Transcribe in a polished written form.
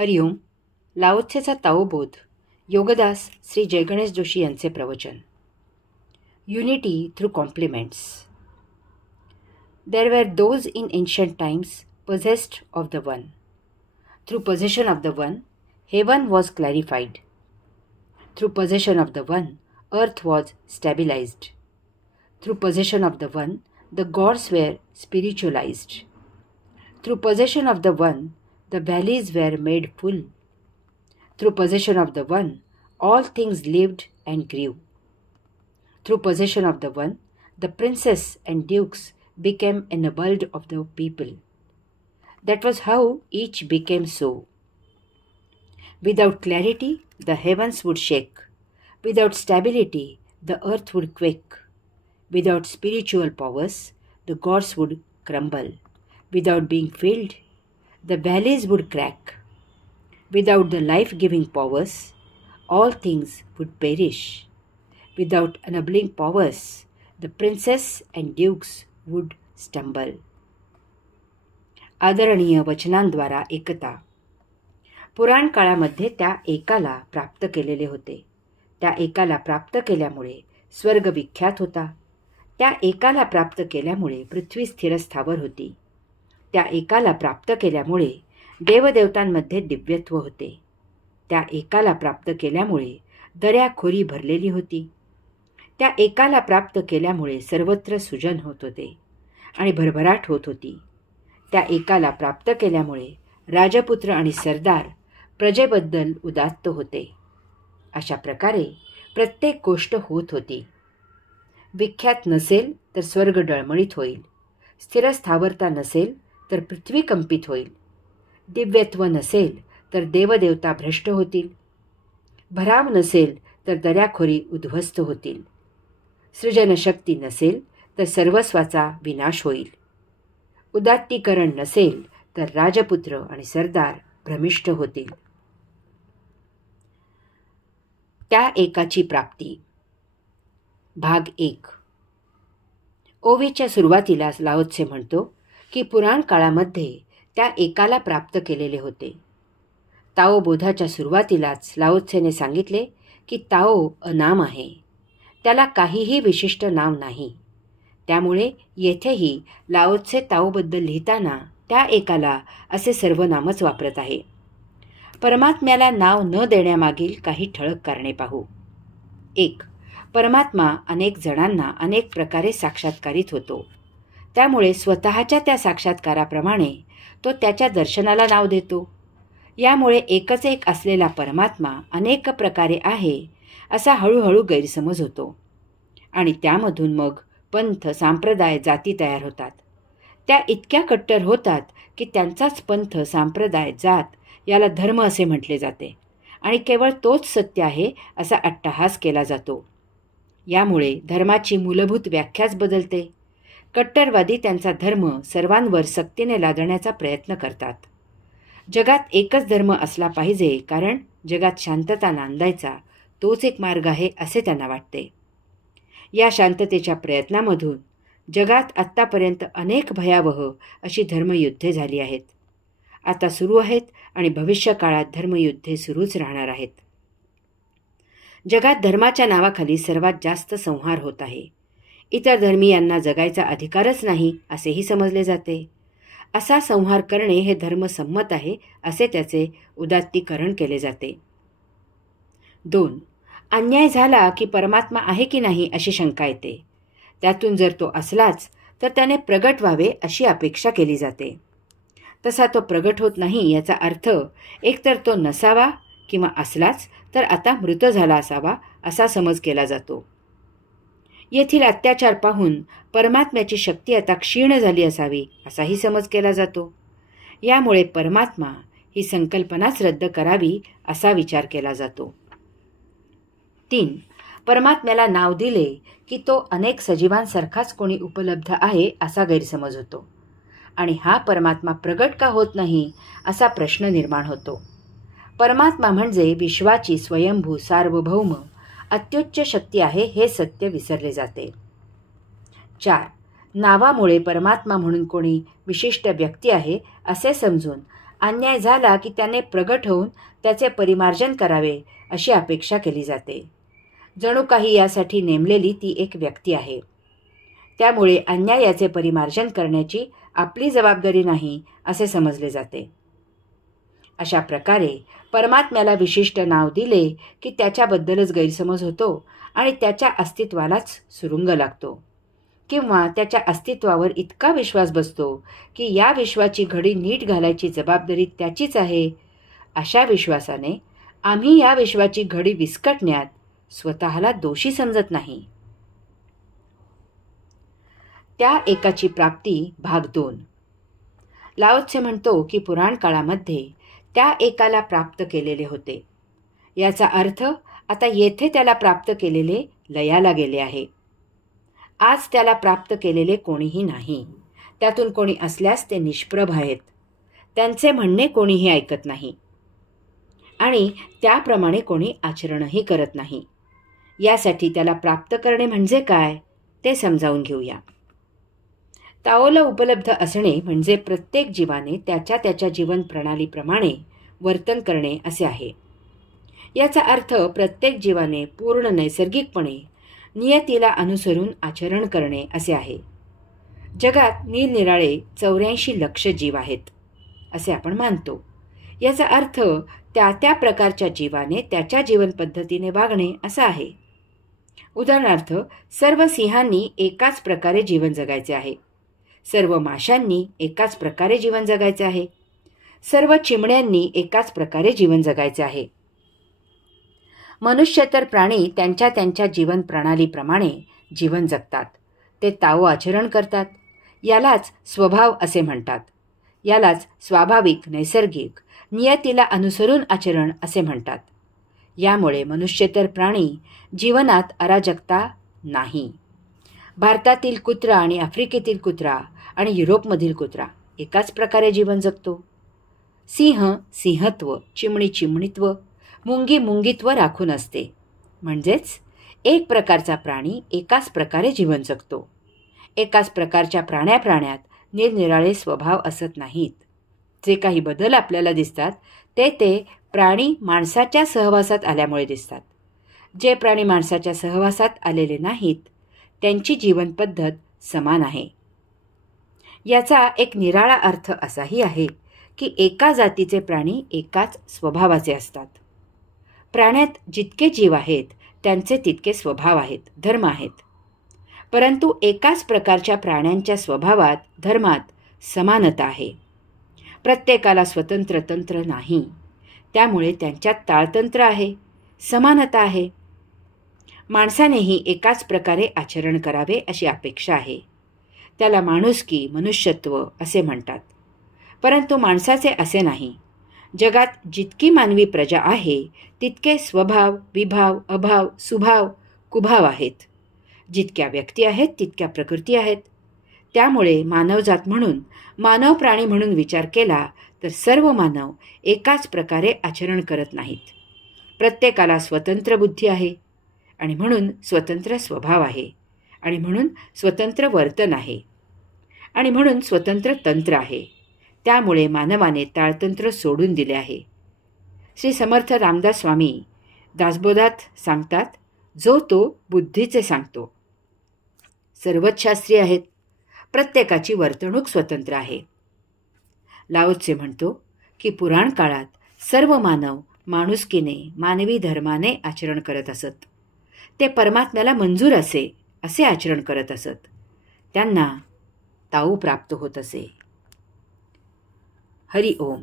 हरिओम. लाओत्सेचा ताओबोध. योगदास श्री जयगणेश जोशी यांचे प्रवचन. Unity through complements. There were those in ancient times possessed of the One. Through possession of the One, heaven was clarified. Through possession of the One, earth was stabilized. Through possession of the One, the gods were spiritualized. Through possession of the One, the valleys were made full. Through possession of the One, all things lived and grew. Through possession of the One, the princes and dukes became ennobled of the people. That was how each became so. Without clarity, the heavens would shake. Without stability, the earth would quake. Without spiritual powers, the gods would crumble. Without being filled, the valleys would crack. Without the life-giving powers, all things would perish. Without enabling powers, the princes and dukes would stumble. आदरणीय वचनांद्वारा एकता. पुराण काळामध्ये त्या एकाला प्राप्त केलेले होते. त्या एकाला प्राप्त केल्यामुळे स्वर्ग विख्यात होता. त्या एकाला प्राप्त केल्यामुळे पृथ्वी स्थिरस्थावर होती. त्या एकाला प्राप्त केल्यामुळे देवदेवतांमध्ये दिव्यत्व होते. त्या एकाला प्राप्त केल्यामुळे दऱ्या खोरी भरलेली होती. त्या एकाला प्राप्त केल्यामुळे सर्वत्र सुजन होत होते आणि भरभराट होत होती. त्या एकाला प्राप्त केल्यामुळे राजपुत्र आणि सरदार प्रजेबद्दल उदात्त होते. अशा प्रकारे प्रत्येक गोष्ट होत होती. विख्यात नसेल तर स्वर्ग डळमळीत होईल. स्थिरस्थावरता नसेल तर पृथ्वी कंपित होईल. दिव्यत्व नसेल तर देवदेवता भ्रष्ट होतील. भराव नसेल तर दऱ्याखोरी उद्ध्वस्त होतील. सृजनशक्ती नसेल तर सर्वस्वाचा विनाश होईल. उदात्तीकरण नसेल तर राजपुत्र आणि सरदार भ्रमिष्ठ होतील. त्या एकाची प्राप्ती. भाग 1. ओवीच्या सुरुवातीला लाओत्से म्हणतो की पुराण काळामध्ये त्या एकाला प्राप्त केलेले होते. ताओबोधाच्या सुरुवातीलाच लाओत्सेने सांगितले की ताओ अनाम आहे. त्याला काहीही विशिष्ट नाव नाही. त्यामुळे येथेही लाओत्से ताओबद्दल लिहिताना त्या एकाला असे सर्वनामच वापरत आहे. परमात्म्याला नाव न देण्यामागील काही ठळक कारणे पाहू. 1. परमात्मा अनेक जणांना अनेक प्रकारे साक्षात्कारित होतो. त्यामुळे स्वतःच्या त्या साक्षात्काराप्रमाणे तो त्याच्या दर्शनाला नाव देतो. यामुळे एकच एक असलेला परमात्मा अनेक प्रकारे आहे असा हळूहळू गैरसमज होतो आणि त्यामधून मग पंथ, सांप्रदाय, जाती तयार होतात. त्या इतक्या कट्टर होतात की त्यांचाच पंथ, सांप्रदाय, जात याला धर्म असे म्हटले जाते आणि केवळ तोच सत्य आहे असा अट्टहास केला जातो. यामुळे धर्माची मूलभूत व्याख्याच बदलते. कट्टरवादी त्यांचा धर्म सर्वांवर सक्तीने लादण्याचा प्रयत्न करतात. जगात एकच धर्म असला पाहिजे कारण जगात शांतता नांदायचा तोच एक मार्ग आहे असे त्यांना वाटते. या शांततेच्या प्रयत्नामधून जगात आत्तापर्यंत अनेक भयावह अशी धर्मयुद्धे झाली आहेत. आता सुरू आहेत आणि भविष्यकाळात धर्मयुद्धे सुरूच राहणार आहेत. जगात धर्माच्या नावाखाली सर्वात जास्त संहार होत आहे. इतर धर्मीयांना जगायचा अधिकारच नाही असेही समजले जाते. असा संहार करणे हे धर्मसंमत आहे असे त्याचे उदात्तीकरण केले जाते. 2. अन्याय झाला की परमात्मा आहे की नाही अशी शंका येते. त्यातून जर तो असलाच तर त्याने प्रगट व्हावे अशी अपेक्षा केली जाते. तसा तो प्रगट होत नाही याचा अर्थ एकतर तो नसावा किंवा असलाच तर आता मृत झाला असावा असा समज केला जातो. येथील अत्याचार पाहून परमात्म्याची शक्ती आता क्षीण झाली असावी असाही समज केला जातो. यामुळे परमात्मा ही संकल्पनाच रद्द करावी असा विचार केला जातो. 3. परमात्म्याला नाव दिले की तो अनेक सजीवांसारखाच कोणी उपलब्ध आहे असा गैरसमज होतो आणि हा परमात्मा प्रगट का होत नाही असा प्रश्न निर्माण होतो. परमात्मा म्हणजे विश्वाची स्वयंभू सार्वभौम अत्युच्च शक्ती आहे हे सत्य विसरले जाते. 4. नावामुळे परमात्मा म्हणून कोणी विशिष्ट व्यक्ती आहे असे समजून अन्याय झाला की त्याने प्रगट होऊन त्याचे परिमार्जन करावे अशी अपेक्षा केली जाते. जणू काही यासाठी नेमलेली ती एक व्यक्ती आहे. त्यामुळे अन्यायाचे परिमार्जन करण्याची आपली जबाबदारी नाही असे समजले जाते. अशा प्रकारे परमात्म्याला विशिष्ट नाव दिले की त्याच्याबद्दलच गैरसमज होतो आणि त्याच्या अस्तित्वालाच सुरुंग लागतो, किंवा त्याच्या अस्तित्वावर इतका विश्वास बसतो की या विश्वाची घडी नीट घालायची जबाबदारी त्याचीच आहे. अशा विश्वासाने आम्ही या विश्वाची घडी विस्कटण्यात स्वतःला दोषी समजत नाही. त्या एकाची प्राप्ती भाग 2. लाओत्से म्हणतो की पुराण काळामध्ये त्या एकाला प्राप्त केलेले होते. याचा अर्थ आता येथे त्याला प्राप्त केलेले लयाला गेले आहे. आज त्याला प्राप्त केलेले कोणीही नाही. त्यातून कोणी असल्यास ते निष्प्रभ आहेत. त्यांचे म्हणणे कोणीही ऐकत नाही आणि त्याप्रमाणे कोणी आचरणही करत नाही. यासाठी त्याला प्राप्त करणे म्हणजे काय ते समजावून घेऊया. ताओला उपलब्ध असणे म्हणजे प्रत्येक जीवाने त्याच्या त्याच्या जीवन प्रणालीप्रमाणे वर्तन करणे असे आहे. याचा अर्थ प्रत्येक जीवाने पूर्ण नैसर्गिकपणे नियतीला अनुसरून आचरण करणे असे आहे. जगात निरनिराळे 84 लक्ष जीव आहेत असे आपण मानतो. याचा अर्थ त्या त्या प्रकारच्या जीवाने त्याच्या जीवन पद्धतीने वागणे असा आहे. उदाहरणार्थ, सर्व सिंहांनी एकाच प्रकारे जीवन जगायचे आहे. सर्व माशांनी एकाच प्रकारे जीवन जगायचे आहे. सर्व चिमण्यांनी एकाच प्रकारे जीवन जगायचे आहे. मनुष्यतर प्राणी त्यांच्या त्यांच्या जीवन प्रणालीप्रमाणे जीवन जगतात. ते ताओ आचरण करतात. यालाच स्वभाव असे म्हणतात. यालाच स्वाभाविक, नैसर्गिक, नियतीला अनुसरून आचरण असे म्हणतात. यामुळे मनुष्यतर प्राणी जीवनात अराजकता नाही. भारतातील कुत्रा आणि आफ्रिकेतील कुत्रा आणि युरोपमधील कुत्रा एकाच प्रकारे जीवन जगतो. सिंह सिंहत्व, चिमणी चिमणीत्व, मुंगी मुंगीत्व राखून असते. म्हणजेच एक प्रकारचा प्राणी एकाच प्रकारे जीवन जगतो. एकाच प्रकारच्या प्राण्यात निरनिराळे स्वभाव असत नाहीत. जे काही बदल आपल्याला दिसतात ते प्राणी माणसाच्या सहवासात आल्यामुळे दिसतात. जे प्राणी माणसाच्या सहवासात आलेले नाहीत त्यांची जीवन पद्धत समान आहे. याचा एक निराळा अर्थ असाही आहे की एका जातीचे प्राणी एकाच स्वभावाचे असतात. प्राण्यात जितके जीव आहेत त्यांचे तितके स्वभाव आहेत, धर्म आहेत. परंतु एकाच प्रकारच्या प्राण्यांच्या स्वभावात, धर्मात समानता आहे. प्रत्येकाला स्वतंत्र तंत्र नाही. त्यामुळे त्यांच्यात ताळतंत्र आहे, समानता आहे. माणसानेही एकाच प्रकारे आचरण करावे अशी अपेक्षा आहे. त्याला माणुसकी, मनुष्यत्व असे म्हणतात. परंतु माणसाचे असे नाही. जगात जितकी मानवी प्रजा आहे तितके स्वभाव, विभाव, अभाव, सुभाव, कुभाव आहेत. जितक्या व्यक्ती आहेत तितक्या प्रकृती आहेत. त्यामुळे मानवजात म्हणून, मानव प्राणी म्हणून विचार केला तर सर्व मानव एकाच प्रकारे आचरण करत नाहीत. प्रत्येकाला स्वतंत्र बुद्धी आहे आणि म्हणून स्वतंत्र स्वभाव आहे आणि म्हणून स्वतंत्र वर्तन आहे आणि म्हणून स्वतंत्र तंत्र आहे. त्यामुळे मानवाने ताळतंत्र सोडून दिले आहे. श्री समर्थ रामदास स्वामी दासबोधात सांगतात, जो तो बुद्धीचे सांगतो. सर्वच शास्त्री आहेत. प्रत्येकाची वर्तणूक स्वतंत्र आहे. लाओत्से म्हणतो की पुराण काळात सर्व मानव माणुसकीने, मानवी धर्माने आचरण करत असत. ते परमात्म्याला मंजूर असे आचरण करत असत. त्यांना ताऊ प्राप्त होत असे. हरि ओम.